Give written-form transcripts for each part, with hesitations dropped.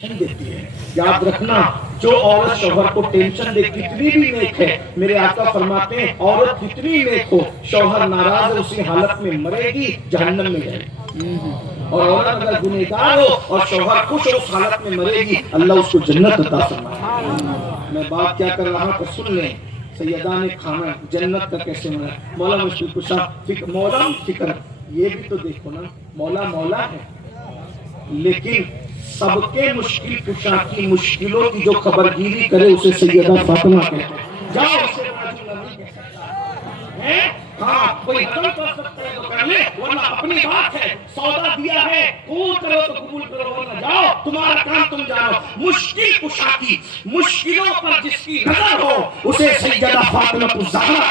देती है। याद रखना, जो औरत शौहर को टेंशन दे कितनी भी नेक है, मेरे आका फरमाते हैं औरत कितनी नेक हो, शौहर नाराज है उसी हालत में मरेगी, जहन्नम में जाएगी। और औरत अगर गुनहगार हो और शौहर खुश हो उस हालत में मरेगी, अल्लाह उसको जन्नत अता फरमाए। मैं बात क्या कर रहा हूं तो सुन लें। सैयदा ने खाना जन्नत का कैसे मिला, मौला मुश्किल कुशा मौला फिक्र, ये भी तो देखो ना, मौला मौला है लेकिन सबके मुश्किल कुशा की मुश्किलों की जो खबरगीरी करे उसे सैयदा फातिमा कहते हैं। जाओ उसे राजू नहीं कह सकता है। हाँ, कोई हदम कर सकता है तो कर ले, वरना अपनी बात है, सौदा दिया है, कबूल करो तो कबूल करो, वरना जाओ, तुम्हारा काम तुम जानो। मुश्किल कुशा की मुश्किलों पर जिसकी नजर हो उसे सैयदा फातिमा ज़हरा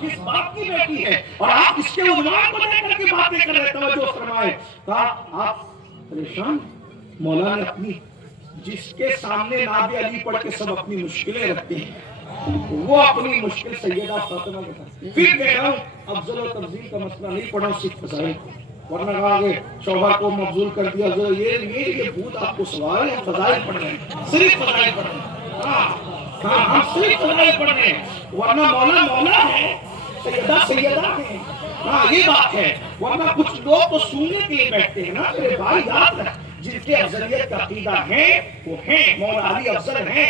किस बात की बेटी है और आप इसके उन्वान को लेकर के बातें कर रहे, तवज्जो फरमाए। कहा आप परेशान, मौला ने अपनी जिसके सामने नाबे अली पढ़ के सब अपनी मुश्किलें रखते हैं, वो अपनी मुश्किल सैयदा फातिमा के साथ। फिर कह रहा हूँ अफजल और तफजील का मसला नहीं पढ़ा, सिर्फ फजाइल को, वरना आगे शौहर को मफजूल कर दिया, ये भूत आपको सवाल है, फजाइल पढ़ रहे हैं, सिर्फ फजाइल पढ़ रहे हैं। हाँ, हम सिर्फ फजाइल पढ़ रहे हैं, वरना मौला मौला है, सैयदा सैयदा है। हाँ, ये बात है, वरना कुछ लोग तो सुनने के लिए बैठते हैं ना। मेरे भाई याद रख, जिनके अफजलियत का अकीदा है वो है, मौला अली अफजल है,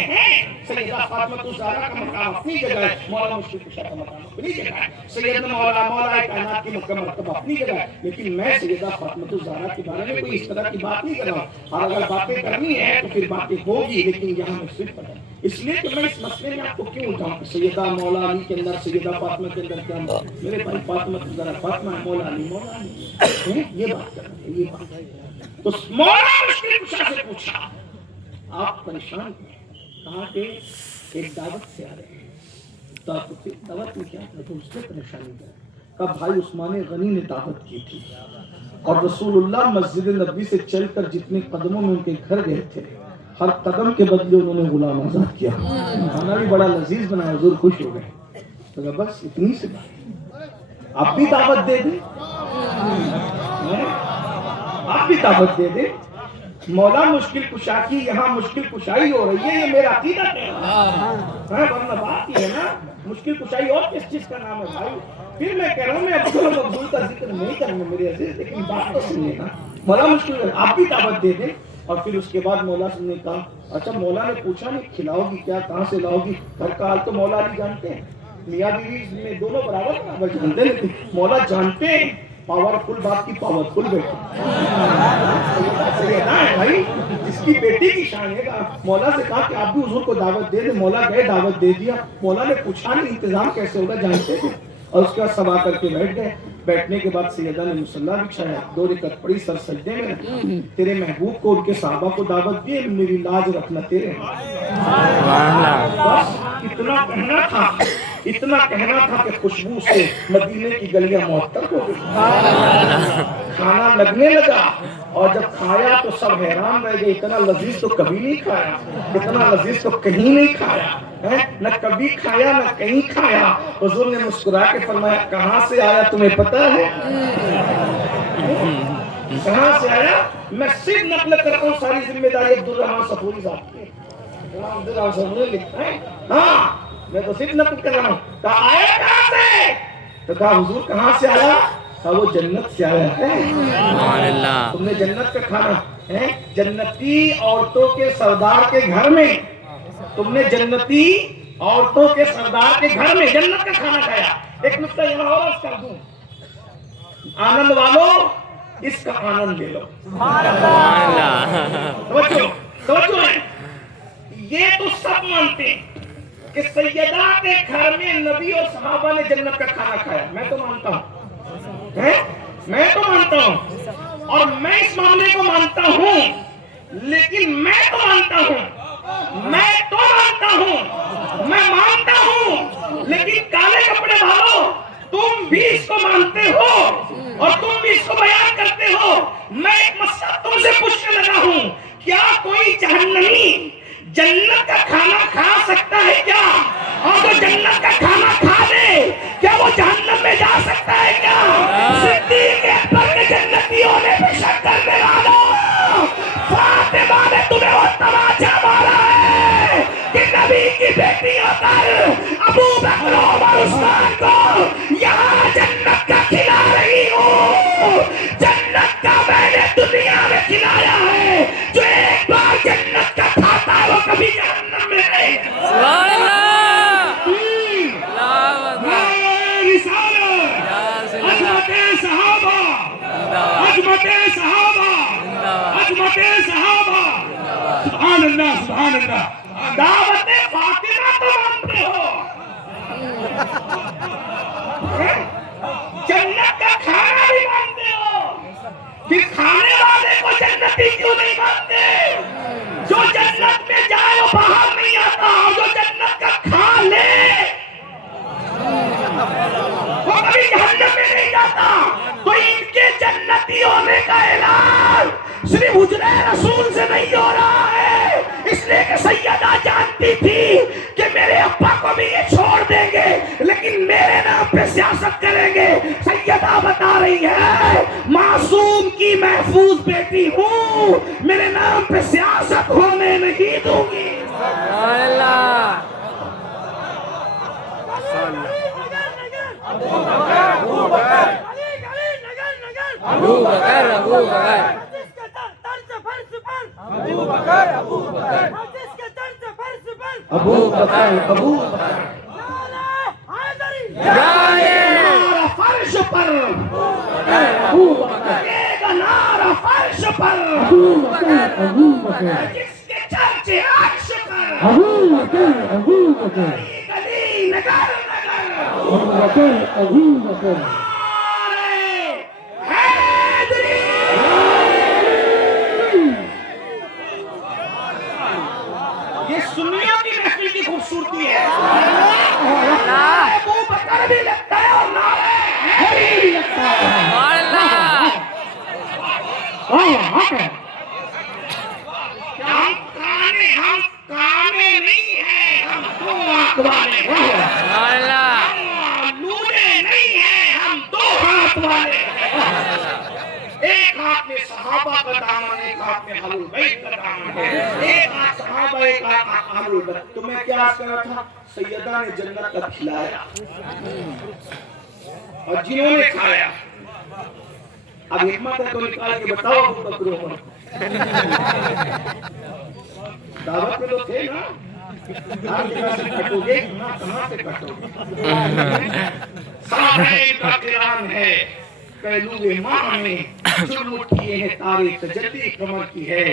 सैयदा फातिमा ज़हरा का मकाम अपनी जगह है, मौला मुश्किल कुशा का मकाम अपनी जगह है, सैयदना मौला कायनात की मर्तबा अपनी जगह है। लेकिन मैं सैयदा फातिमा ज़हरा के बारे में कोई इस तरह की बात नहीं कर रहा हूँ, और अगर बातें करनी है तो फिर बातें होगी, लेकिन यहाँ मैं सिर्फ पता इसलिए कि मैं इस मसले में आपको क्यों उठाऊं। सैयदा मौला अली के अंदर, सैयदा फातिमा के अंदर क्या, मेरे भाई फातिमा ज़हरा फातिमा है, मौला अली ये बात कर रहे हैं, ये बात। तो मौला मुश्किल कुशा से पूछा, आप परेशान कहाँ के, एक दावत से आ रहे हैं, दावत में क्या था तो उससे परेशानी था। कब भाई उस्मान गनी ने दावत की थी और रसूलुल्लाह मस्जिद नबी से चलकर जितने कदमों में उनके घर गए थे, हर कदम के बदले उन्होंने गुलाम आजाद किया, खाना भी बड़ा लजीज बनाया, हुजूर खुश हो गए। तो बस इतनी सी बात, आप भी दावत दे दें, आप भी दावत दे दे। मौला मुश्किल कुशा की यहाँ मुश्किल कुशाई हो रही है, ये मेरा अकीदा है, वरना बात ही है ना, मुश्किल कुशाई और किस चीज का नाम है भाई। फिर मैं कह रहा हूँ, मैं अब्दुल मकबूल का जिक्र नहीं करूंगा मेरे अजीज, लेकिन बात तो सुनिए ना, मौला मुश्किल आप भी दावत दे दे। और फिर उसके बाद मौला ने कहा, अच्छा मौला ने पूछा नहीं खिलाओगी क्या, कहाँ से लाओगी, घर का हाल तो मौला अली जानते हैं, मियाँ बीवी में दोनों बराबर जानते, लेकिन मौला जानते हैं पावरफुल बाप की पावरफुल बेटी है भाई, जिसकी बेटी की शान है। मौला से कहा कि आप भी हुजूर को दावत दे दे, मौला गए दावत दे दिया, मौला ने पूछा नहीं इंतजाम कैसे होगा जानते थे, और उसके बाद सब आकर के बैठ गए। बैठने के बाद सैयदा ने मुसल्ला बिछाया, 2 रकअत पढ़ी, सर सजदे में, तेरे महबूब को उनके साहबा को दावत दी, मेरी लाज रखना तेरे। बस इतना कहना था, इतना कहना था कि खुशबू से मदीने की गलियां मुअत्तर हो गई। खाना लगने लगा और जब खाया तो सब हैरान रह गए, इतना लजीज तो कभी नहीं खाया, इतना लजीज तो कहीं नहीं खाया है, न कभी खाया न कहीं खाया। हुजूर ने मुस्कुरा के फरमाया, कहाँ से आया तुम्हें पता है, कहाँ से आया, मैं सिर्फ नकल करता हूँ, सारी जिम्मेदारी अब्दुर्रहमान सफूरी साहब की, लिखता है। हाँ, मैं तो सिर्फ नकल कर रहा हूँ। कहा आया कहाँ से, तो कहा हुजूर कहाँ से आया, कहा वो जन्नत से आया है। तुमने जन्नत का खाना है, जन्नती औरतों के सरदार के घर में, तुमने जन्नती औरतों के सरदार के घर में जन्नत का खाना खाया। एक नुक्ता यहाँ और कर दूं, आनंद वालों इसका आनंद ले लो। समझो, ये तो सब मानते हैं कि सैयदा के घर में नबी और सहाबा ने जन्नत का खाना खाया, मैं तो मानता हूँ, मैं तो मानता हूँ, और मैं इस मामले को मानता हूँ, लेकिन मैं तो मानता हूँ, मैं मानता हूँ, लेकिन काले कपड़े वालों तुम भी इसको मानते हो और तुम भी इसको बयान करते हो। मैं एक मसला तुमसे पूछने लगा हूँ, क्या कोई जहन्नमी जन्नत का खाना खा सकता है क्या, और जो जन्नत का खाना खा ले क्या वो जहन्नम में जा सकता है क्या। सिद्दीक़ अकबर के जन्नती होने पे शक करने वालों, तमाचा मारा है कि नबी की बेटी होकर अबू बकर और उस्मान को यहाँ जन्नत का खिला रही हूँ। जन्नत का मैंने दुनिया में खिलाया है, जो एक बार जन्नत का खाता है वो कभी जहन्नम में नहीं। सुभान अल्लाह। सुभान अल्लाह, सुभान अल्लाह। दावत फातिमा तो मानते हो, जन्नत का खाना भी मानते हो, कि खाने वाले को जन्नती क्यों नहीं मानते? जो जन्नत में जाए वो बाहर नहीं आता, और जो जन्नत का खा ले वो कभी जहन्नम में नहीं जाता। तो इनके जन्नती होने का ऐलान सिर्फ हुजरे रसूल से नहीं हो रहा है, इसलिए कि सैयदा जानती थी कि मेरे अब्बा को भी ये छोड़ देंगे लेकिन मेरे नाम पे सियासत करेंगे। सैयदा बता रही है, मासूम की महफूज बेटी हूँ, मेरे नाम पे सियासत होने नहीं दूंगी। अबू बकर नारा फर्श पर, एक नारा फर्श पर, जिसके चर्चे अर्श पर, गली नगर नगर खूबसूरती है। अबू बकर भी लगता है और नारे भी लगता है। हम कामे नहीं है, हम दो हाथ वाले, लूटे नहीं है, हम दो हाथ वाले। एक हाथ में सहाबा का दामन, एक हाथ में अहलुल बैत का दामन है। एक हाथ सहाबा, एक हाथ अहलुल बैत। तो मैं क्या कर रहा था? सैयदा ने जन्नत का खिलाया और जिन्होंने खाया, अब हिम्मत है तो निकाल के बताओ अबू बकर उमर, दावत में तो थे ना, आप जगह से कटोगे ना, कहाँ से कटोगे? सारे इकराम है पहलू माँ में जुल्म किए हैं तारे, तजल्ली कमर की है,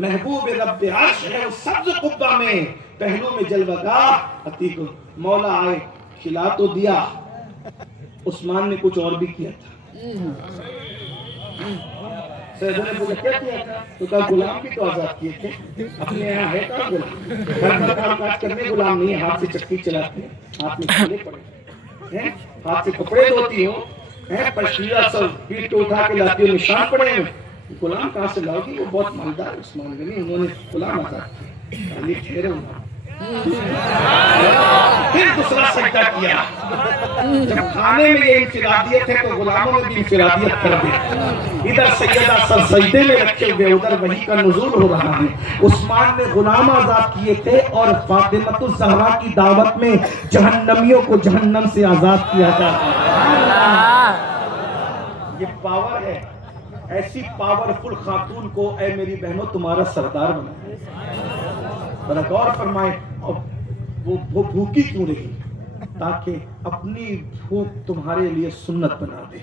महबूब रब अर्श है उस सब्ज कुब्बा में, पहलू में जलवागाह अतीक। मौला आए, खिला तो दिया, उस्मान ने कुछ और भी किया था। सैयदों ने पूछा क्या किया था? तो कहा गुलाम भी तो आजाद किए थे। अपने यहाँ है का गुलाम, घर पर काम काज करने गुलाम नहीं, हाथ से चक्की चलाते हैं, हाथ में खाने पड़े हैं, हाथ से कपड़े धोती हो, पशीरा सब पीठ उठा के लाती हो, निशान पड़े हैं, गुलाम कहाँ से लाओगी? वो बहुत मालदार उस्मान गनी, उन्होंने गुलाम आजाद किया। ठहरे फिर दूसरा सजदा किया, जब खाने में ये इंफिरादियत है तो गुलामों में भी इंफिरादियत कर दे। इधर सैयदा सर सजदे में रखे हुए, उधर वही का नुज़ूल हो रहा है। उस्मान ने गुलाम आजाद किए थे और फातिमतुज़ ज़हरा की दावत में जहन्नमियों को जहन्नम से आजाद किया जाता है। ये पावर है, ऐसी पावरफुल खातून को ऐ मेरी बहनों तुम्हारा सरदार बनाया। बड़ा गौर फरमाए, और वो भूखी क्यों रही? ताकि अपनी भूख तुम्हारे लिए सुन्नत बना दे।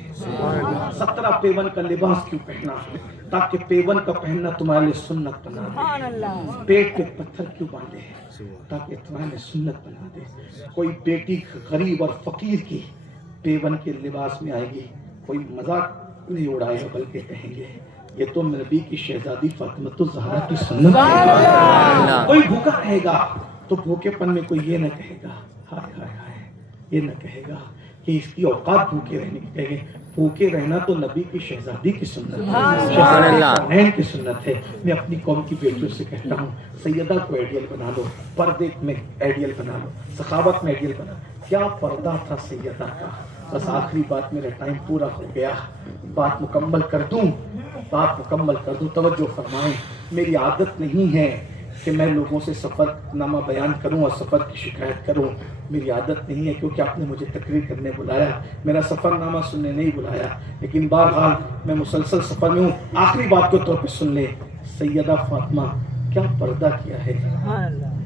17 पेवन का लिबास क्यों पहना? ताकि पेवन का पहनना तुम्हारे लिए सुन्नत बना दे। पेट पे पत्थर क्यों बांधे? ताकि तुम्हारे लिए सुन्नत बना दे। कोई बेटी गरीब और फकीर की पेवन के लिबास में आएगी, कोई मजाक नहीं उड़ाएगा, बल्कि कहेंगे ये तो नबी की शहजादी फातिमतुज़ ज़हरा की सुन्नत है। कोई भूखा रहेगा तो भूखेपन में कोई ये न कहेगा हाय हाय हाय, ये न कहेगा कि इसकी औकात भूखे रहने की, कहेंगे भूखे रहना तो नबी की शहजादी की सुन्नत है, की सुन्नत है। मैं अपनी कौम की बेटियों से कहता हूँ, सैयदा को आइडियल बना लो, पर्दे में आइडियल बना लो, सखावत में आइडियल बना। क्या पर्दा था सैयदा का। बस आखिरी बात, मेरा टाइम पूरा हो गया, बात मुकम्मल कर दूं, बात मुकम्मल कर दूं। तवज्जो फरमाएं, मेरी आदत नहीं है کہ میں لوگوں سے سفر نامہ بیان کروں اور سفر کی شکایت کروں، میری عادت نہیں ہے، کیونکہ آپ نے مجھے تقریر کرنے بلایا، میرا سفر نامہ سننے نہیں بلایا، لیکن بہرحال میں مسلسل سفر میں ہوں۔ آخری بات کو طور پہ سن لے، سیدہ فاطمہ کیا پردہ کیا ہے،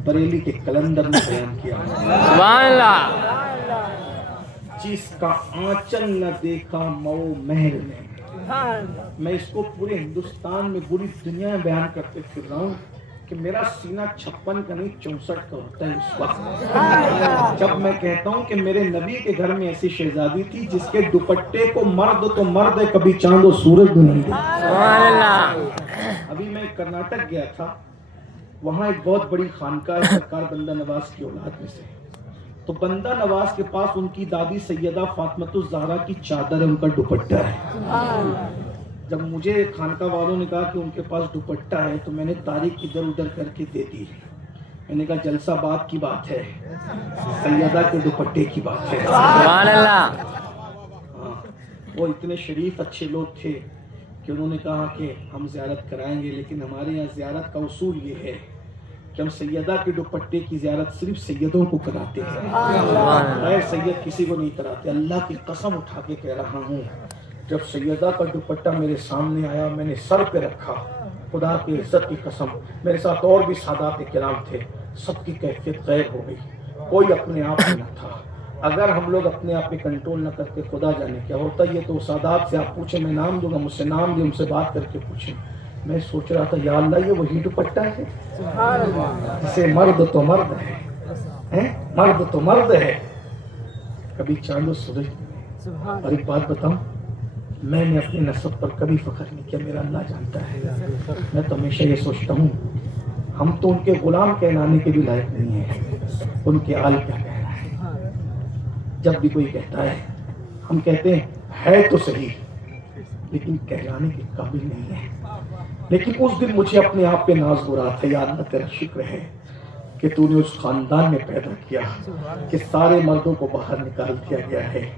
بریلی کے کلندر میں بیان کیا، سبحان اللہ، جس کا آنچل نہ دیکھا مئو مہر نے۔ میں اس کو پورے ہندوستان میں پوری دنیا میں بیان کرتے پھر رہا ہوں کہ میرا سینہ 56 کا نہیں 64 کا ہوتا ہے اس وقت جب میں کہتا ہوں کہ میرے نبی کے گھر میں ایسی شہزادی تھی جس کے دوپٹے کو مرد تو مرد ہے، کبھی چاند و سورج بھی نہیں دیکھا۔ سبحان اللہ۔ ابھی میں کرناٹک گیا تھا، وہاں ایک بہت بڑی خانقاہ ہے سرکار بندہ نواز کی اولاد میں سے، تو بندہ نواز کے پاس ان کی دادی سیدہ فاطمۃ الزہرا کی چادر ہے، ان کا دوپٹہ ہے۔ جب مجھے خانقاہ والوں نے کہا کہ ان کے پاس دوپٹہ ہے تو میں نے تاریخ ادھر ادھر کر کے دے دی، میں نے کہا جلسہ بات کی بات ہے، سیدہ کے دوپٹے کی بات ہے۔ سبحان اللہ۔ ہاں، وہ اتنے شریف اچھے لوگ تھے کہ انہوں نے کہا کہ ہم زیارت کرائیں گے، لیکن ہمارے یہاں زیارت کا اصول یہ ہے کہ ہم سیدہ کے دوپٹے کی زیارت صرف سیدوں کو کراتے ہیں، غیر سید کسی کو نہیں کراتے۔ اللہ کی قسم اٹھا کے کہہ رہا ہوں، جب سیدہ کا دوپٹہ میرے سامنے آیا، میں نے سر پہ رکھا، خدا کی عزت کی قسم، میرے ساتھ اور بھی سادات کرام تھے، سب کی کیفیت غیر ہو گئی، کوئی اپنے آپ میں نہ تھا۔ اگر ہم لوگ اپنے آپ پہ کنٹرول نہ کرتے، خدا جانے کیا ہوتا۔ یہ تو سادات سے آپ پوچھیں، میں نام دوں گا، مجھ سے نام دیں، ان سے بات کر کے پوچھیں۔ میں سوچ رہا تھا یا اللہ یہ وہی دوپٹہ ہے جسے مرد تو مرد ہے، مرد تو مرد ہے، کبھی چاند و سورج۔ اور ایک بات بتاؤں، میں نے اپنے نسب پر کبھی فخر نہیں کیا، میرا اللہ جانتا ہے۔ میں تو ہمیشہ یہ سوچتا ہوں ہم تو ان کے غلام کہلانے کے بھی لائق نہیں ہیں، ان کے آل کیا کہنا ہے۔ جب بھی کوئی کہتا ہے ہم کہتے ہیں ہے تو صحیح لیکن کہلانے کے قابل نہیں ہے۔ لیکن اس دن مجھے اپنے آپ پہ ناز ہو رہا تھا، یا اللہ تیرا شکر ہے کہ تو نے اس خاندان میں پیدا کیا کہ سارے مردوں کو باہر نکال دیا گیا ہے،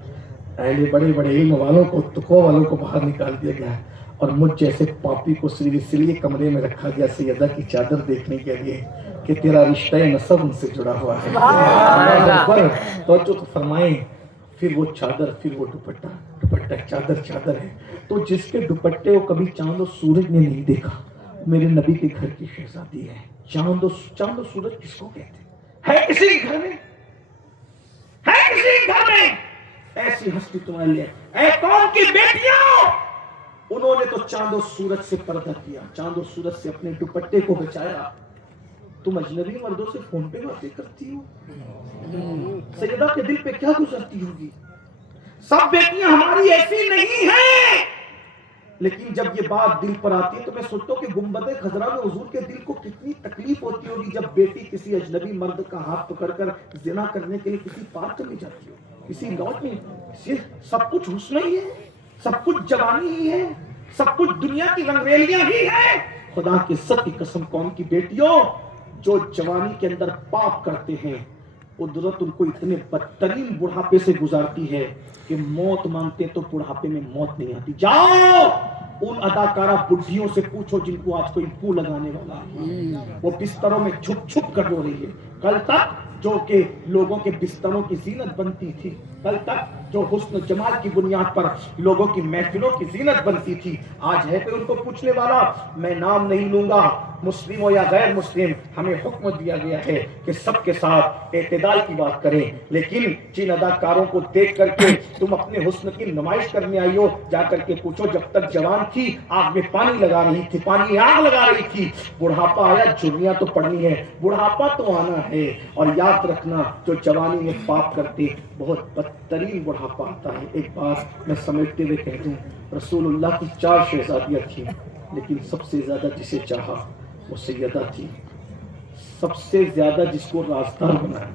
پہلے بڑے بڑے علم والوں کو، تقوی والوں کو باہر نکال دیا گیا، اور مجھ جیسے پاپی کو صرف اس لیے کمرے میں رکھا گیا سیدہ کی چادر دیکھنے کے لیے کہ تیرا رشتہ نسب ان سے جڑا ہوا ہے۔ اللہ اکبر، توجہ تو فرمائیں۔ پھر وہ چادر، پھر وہ دوپٹہ، دوپٹہ چادر، چادر ہے تو جس کے دوپٹے کو کبھی چاند و سورج نے نہیں دیکھا، میرے نبی کے گھر کی شہزادی ہے۔ چاند و سورج کس کو کہتے ہیں؟ ہے کسی کے گھر میں؟ ہے کسی کے گھر میں ایسی ہستی تمہارے لیے؟ اے قوم کی بیٹیاں، انہوں نے تو چاند و سورج سے پردہ کیا، چاند و سورج سے اپنے دوپٹے کو بچایا۔ تم اجنبی مردوں سے فون پہ باتیں کرتی ہو، سیدہ کے دل پہ کیا گزرتی ہوگی؟ سب بیٹیاں ہماری ایسی نہیں ہیں، لیکن جب یہ بات دل پر آتی ہے تو میں سوچتا ہوں کہ گنبد خضرا میں حضور کے دل کو کتنی تکلیف ہوتی ہوگی جب بیٹی کسی اجنبی مرد کا ہاتھ پکڑ کر زنا کرنے کے لیے کسی پارک میں جاتی ہو، کسی لاٹ میں۔ سب کچھ حسن ہی ہے، سب کچھ جوانی ہی ہے، سب کچھ دنیا کی رنگریلیاں ہی ہیں۔ خدا کی عزت کی قسم، قوم کی بیٹیوں، جو جوانی کے اندر پاپ کرتے ہیں قدرت ان کو اتنے بدترین بڑھاپے سے گزارتی ہے کہ موت مانگتے تو بڑھاپے میں موت نہیں آتی۔ جاؤ ان اداکارہ بڈھیوں سے پوچھو جن کو آج کوئی پو لگانے والا ہے، وہ بستروں میں چھپ چھپ کر رو رہی ہے۔ کل تک جو کہ لوگوں کے بستروں کی زینت بنتی تھی، کل تک جو حسن و جمال کی بنیاد پر لوگوں کی محفلوں کی زینت بنتی تھی، آج ہے کوئی ان کو پوچھنے والا؟ میں نام نہیں لوں گا، مسلم ہو یا غیر مسلم، ہمیں حکم دیا گیا ہے کہ سب کے ساتھ اعتدال کی بات کریں، لیکن جن اداکاروں کو دیکھ کر کے تم اپنے حسن کی نمائش کرنے آئی ہو، جا کر کے پوچھو جب تک جوان تھی آگ میں پانی لگا رہی تھی، پانی آگ لگا رہی تھی، بڑھاپا آیا جھریاں تو پڑنی ہے، بڑھاپا تو آنا ہے۔ اور یاد رکھنا جو جوانی میں پاپ کرتے بہت بدترین بڑھاپا آتا ہے۔ ایک بات میں سمیٹتے ہوئے کہہ دوں، رسول اللہ کی 4 شہزادیاں تھیں، لیکن سب سے زیادہ جسے چاہا وہ سیدہ تھی، سب سے زیادہ جس کو رازدار بنایا